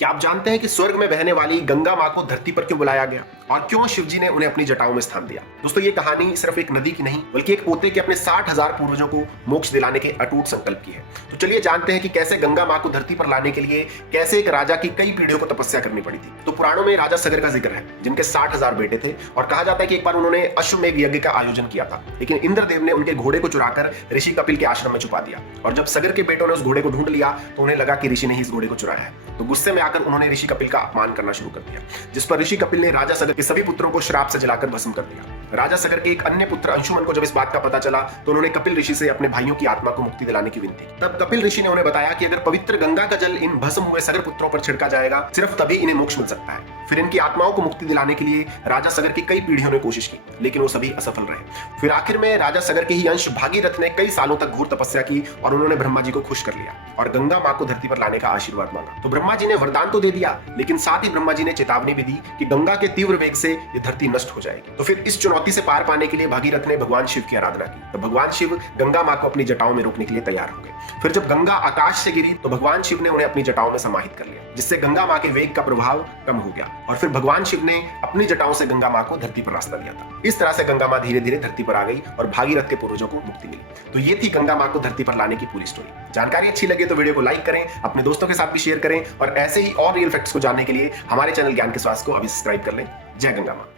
क्या आप जानते हैं कि स्वर्ग में बहने वाली गंगा मां को धरती पर क्यों बुलाया गया और क्यों शिव जी ने उन्हें अपनी जटाओं में स्थान दिया? दोस्तों, ये कहानी सिर्फ एक नदी की नहीं बल्कि एक पोते के अपने 60,000 पूर्वजों को मोक्ष दिलाने के अटूट संकल्प की है। तो चलिए जानते हैं कि कैसे गंगा मां को धरती पर लाने के लिए कैसे एक राजा की कई पीढ़ियों को तपस्या करनी पड़ी थी। तो पुराणों में राजा सगर का जिक्र है, जिनके 60,000 बेटे थे और कहा जाता है कि एक बार उन्होंने अश्वमेध यज्ञ का आयोजन किया था, लेकिन इंद्रदेव ने उनके घोड़े को चुराकर ऋषि कपिल के आश्रम में छुपा दिया। और जब सगर के बेटों ने उस घोड़े को ढूंढ लिया तो उन्हें लगा कि ऋषि ने ही इस घोड़े को चुराया है। तो गुस्से में आकर उन्होंने ऋषि कपिल का अपमान करना शुरू कर दिया, जिस पर ऋषि कपिल ने राजा सगर के सभी पुत्रों को श्राप से जलाकर भस्म कर दिया। राजा सगर के एक अन्य पुत्र अंशुमन को जब इस बात का पता चला तो उन्होंने कपिल ऋषि से अपने भाइयों की आत्मा को मुक्ति दिलाने की विनती की। तब कपिल ऋषि ने उन्हें बताया कि अगर पवित्र गंगा का जल इन भस्म हुए सगर पुत्रों पर छिड़का जाएगा, सिर्फ तभी इन्हें मोक्ष मिल सकता है। फिर इनकी आत्माओं को मुक्ति दिलाने के लिए राजा सगर की कई पीढ़ियों ने कोशिश की, लेकिन वो सभी असफल रहे। फिर आखिर में राजा सगर के ही अंश भागीरथ ने कई सालों तक घोर तपस्या की और उन्होंने ब्रह्मा जी को खुश कर लिया और गंगा मां को धरती पर लाने का आशीर्वाद मांगा। तो ब्रह्मा जी ने वरदान तो दे दिया, लेकिन साथ ही ब्रह्मा जी ने चेतावनी भी दी कि गंगा के तीव्र वेग से ये धरती नष्ट हो जाएगी। तो फिर इस चुनौती से पार पाने के लिए भागीरथ ने भगवान शिव की आराधना की। तो भगवान शिव गंगा मां को अपनी जटाओं में रोकने के लिए तैयार हो गए। फिर जब गंगा आकाश से गिरी तो भगवान शिव ने उन्हें अपनी जटाओं में समाहित कर लिया, जिससे गंगा मां के वेग का प्रभाव कम हो गया और फिर भगवान शिव ने अपनी जटाओं से गंगा मां को धरती पर रास्ता दिया था। इस तरह से गंगा मां धीरे धीरे धरती पर आ गई और भागीरथ के पूर्वजों को मुक्ति मिली। तो ये थी गंगा मां को धरती पर लाने की पूरी स्टोरी। जानकारी अच्छी लगे तो वीडियो को लाइक करें, अपने दोस्तों के साथ भी शेयर करें और ऐसे ही और रियल फैक्ट्स को जानने के लिए हमारे चैनल ज्ञान के स्वास्थ्य को अभी सब्सक्राइब कर लें। जय गंगा मां।